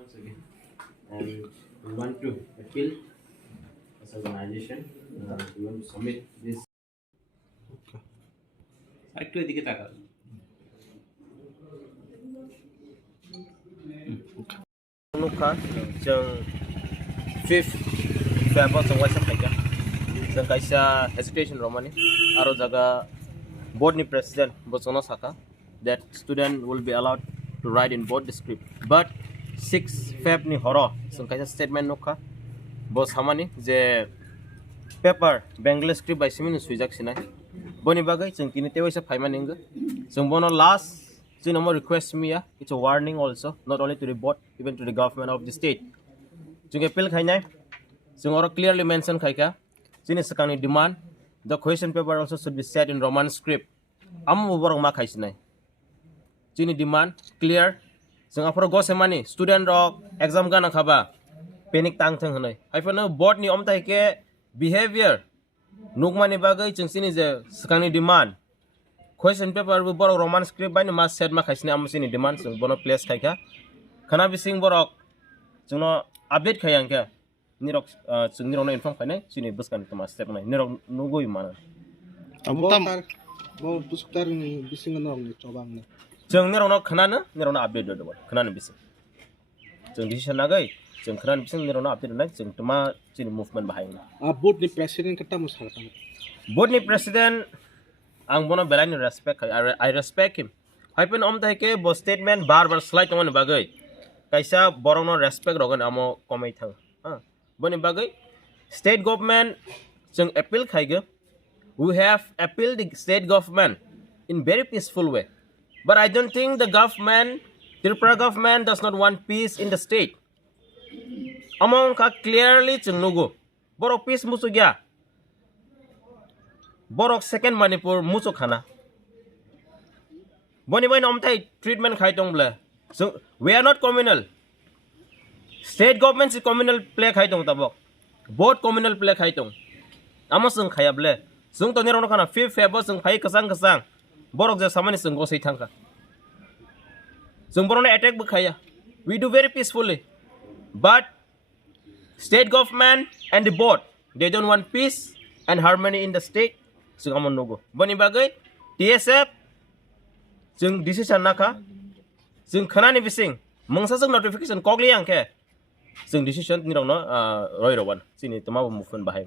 once again, and we want to appeal as organization. We want to submit this. একটু এদিকে তাকান Nuka jeng 5th February jeng waisa khaika jeng kaisa hesitation romani aro jaga board ni president bosono saka that student will be allowed to write in board the script but 6 Feb ni horo jeng kaisa statement nuka bo samani je paper bengali script by simin suijak sinai boni bagai jeng kini te waisa phaimani nge jeng bono last Sinoma request me, it's a warning also, not only to the board, even to the government of the state. Jung appeal khainai, jung oro clearly mention khaika, jini sakang demand, the question paper also should be set in Roman script. Amu borong ma khaisinai. Jini demand clear, jung apro go semani student rock exam gana khaba, panic tang thang hanai. Haifano board ni omtai ke behavior, nukmani bagai jung sini je sakang demand. Question paper bu borok Roman script bani mas set ma khaisni amsini demand sung bono place khaika khana bising borok jungno update khayang kya nirok sung nirok inform khainai sini buskan tama step nai nirok nugoi mana amutam bo busuktar ni bising no ni Choba ni jung nirok no khana na nirok na update do khana ni bising jung decision nagai jung khana ni bising nirok na update nai jung tama sini movement bahai board ni president kata musaratan board ni president ang bono belani respect I respect him haipun om taike bo statement bar slide tomon bagai kaisa borong no respect rogan amo komai thang boni bagai state government jeng appeal khaiga we have appealed the state government in very peaceful way but I don't think the government Tripura government does not want peace in the state among ka clearly jeng nugo boro peace musugya borok second Manipur muso khana boni boy nom thai treatment khai tong ble so we are not communal state government is communal play khai tong tabok board communal play khai tong amasung khaya ble sung to nirong khana 5th February sung khai kasang borok je samani sung go sei thangka sung borok na attack bu khaya we do very peacefully but state government and the board they don't want peace and harmony in the state sung amon nogo boni bagai Tbse jung decision naka jung khana ni bising mangsa jung notification kokli angke jung decision ni rong no roi rowan sini tama movement bahai